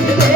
Thank you.